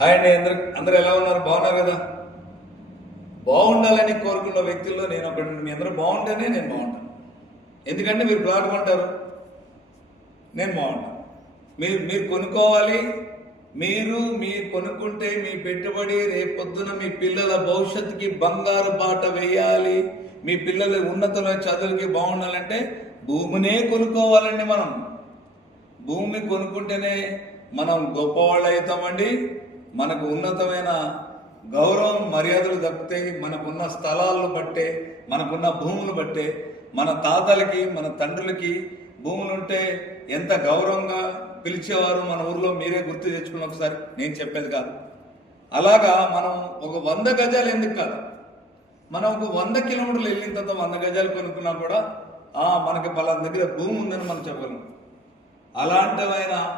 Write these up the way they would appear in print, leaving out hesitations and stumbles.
Hi అండి, అందరూ ఎలా ఉన్నారు? బాగున్నారు కదా? బాగుండాలని కోరుకున్న వ్యక్తుల్లో నేను ఒకటి. మీ అందరూ బాగుంటేనే నేను బాగుంటాను. ఎందుకంటే మీరు ప్లాట్ కొంటారు, నేను బాగుంటాను. మీరు కొనుక్కోవాలి. మీరు కొనుక్కుంటే మీ పెట్టుబడి రేపొద్దున మీ పిల్లల భవిష్యత్తుకి బంగారు బాట వేయాలి. మీ పిల్లల ఉన్నతమైన చదువులకి బాగుండాలంటే భూమినే కొనుక్కోవాలండి. మనం భూమి కొనుక్కుంటేనే మనం గొప్పవాళ్ళు అవుతామండి. మనకు ఉన్నతమైన గౌరవం మర్యాదలు దక్కుతాయి. మనకున్న స్థలాలను బట్టే, మనకున్న భూములు బట్టే. మన తాతలకి మన తండ్రులకి భూములు ఉంటే ఎంత గౌరవంగా పిలిచేవారు మన ఊర్లో. మీరే గుర్తు తెచ్చుకున్న ఒకసారి, నేను చెప్పేది కాదు. అలాగా మనం ఒక 100 గజాలు ఎందుకు కాదు, మనం ఒక 100 కిలోమీటర్లు వెళ్ళిన తర్వాత 100 గజాలు కొనుక్కున్నా కూడా మనకి పలానా దగ్గర భూమి ఉందని మనం చెప్పగలం.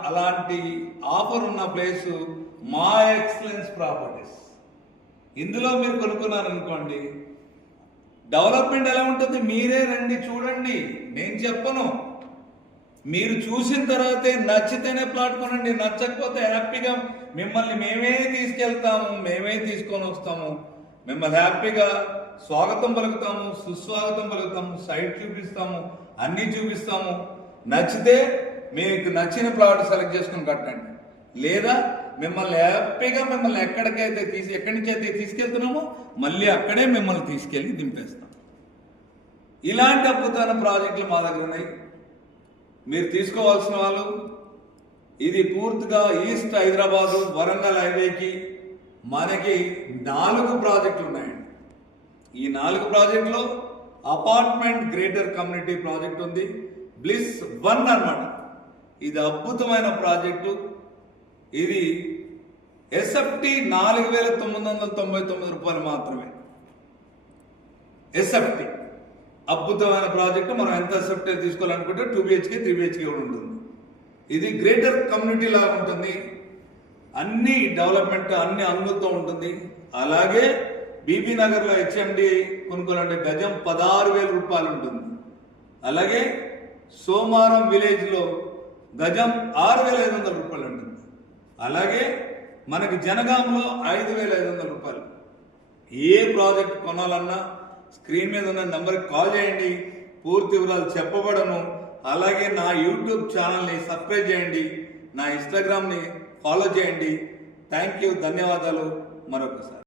అలాంటి ఆఫర్ ఉన్న ప్లేసు మా ఎక్సలెన్స్ ప్రాపర్టీస్. ఇందులో మీరు కొనుక్కున్నారనుకోండి, డెవలప్మెంట్ ఎలా ఉంటుంది మీరే రండి చూడండి, నేను చెప్పను. మీరు చూసిన తర్వాతే నచ్చితేనే ప్లాట్ కొనండి. నచ్చకపోతే హ్యాపీగా మిమ్మల్ని మేమే తీసుకెళ్తాము, మేమే తీసుకొని వస్తాము. మిమ్మల్ని హ్యాపీగా స్వాగతం పలుకుతాము, సుస్వాగతం పలుకుతాము, సైట్ చూపిస్తాము, అన్నీ చూపిస్తాము. నచ్చితే మీకు నచ్చిన ప్లాట్ సెలెక్ట్ చేసుకుని కట్టండి. లేదా మిమ్మల్ని హ్యాపీగా ఎక్కడి నుంచి అయితే తీసుకెళ్తున్నామో మళ్ళీ అక్కడే మిమ్మల్ని తీసుకెళ్ళి దింపేస్తాం. ఇలాంటి అద్భుతమైన ప్రాజెక్టులు మా దగ్గర ఉన్నాయి. మీరు తీసుకోవాల్సిన వాళ్ళు, ఇది పూర్తిగా ఈస్ట్ హైదరాబాదు వరంగల్ హైవేకి మనకి 4 ప్రాజెక్టులు ఉన్నాయండి. ఈ 4 ప్రాజెక్టులో అపార్ట్మెంట్ గ్రేటర్ కమ్యూనిటీ ప్రాజెక్ట్ ఉంది, బ్లిస్ 1 అన్నమాట. ఇది అద్భుతమైన ప్రాజెక్టు. ఇది ఎస్ఎఫ్టీ 4,999 రూపాయలు మాత్రమే. ఎస్ఎఫ్టీ అద్భుతమైన ప్రాజెక్టు. మనం ఎంత ఎస్ఎఫ్టీ తీసుకోవాలనుకుంటే 2 BHK 3 BHK కూడా ఉంటుంది. ఇది గ్రేటర్ కమ్యూనిటీ లాగా ఉంటుంది. అన్ని డెవలప్మెంట్ అన్ని అనుమతితో ఉంటుంది. అలాగే బీబీ నగర్లో హెచ్ఎండి కొనుక్కోవాలంటే గజం 16,000 రూపాయలు ఉంటుంది. అలాగే సోమారం విలేజ్లో గజం 6,500 రూపాయలు ఉంటుంది. అలాగే మనకి జనగాంలో 5,500 రూపాయలు. ఏ ప్రాజెక్ట్ కొనాలన్నా స్క్రీన్ మీద ఉన్న నెంబర్కి కాల్ చేయండి, పూర్తి వివరాలు చెప్పబడను. అలాగే నా యూట్యూబ్ ఛానల్ని సబ్స్క్రైబ్ చేయండి, నా ఇన్స్టాగ్రామ్ని ఫాలో చేయండి. థ్యాంక్ యూ, ధన్యవాదాలు మరొకసారి.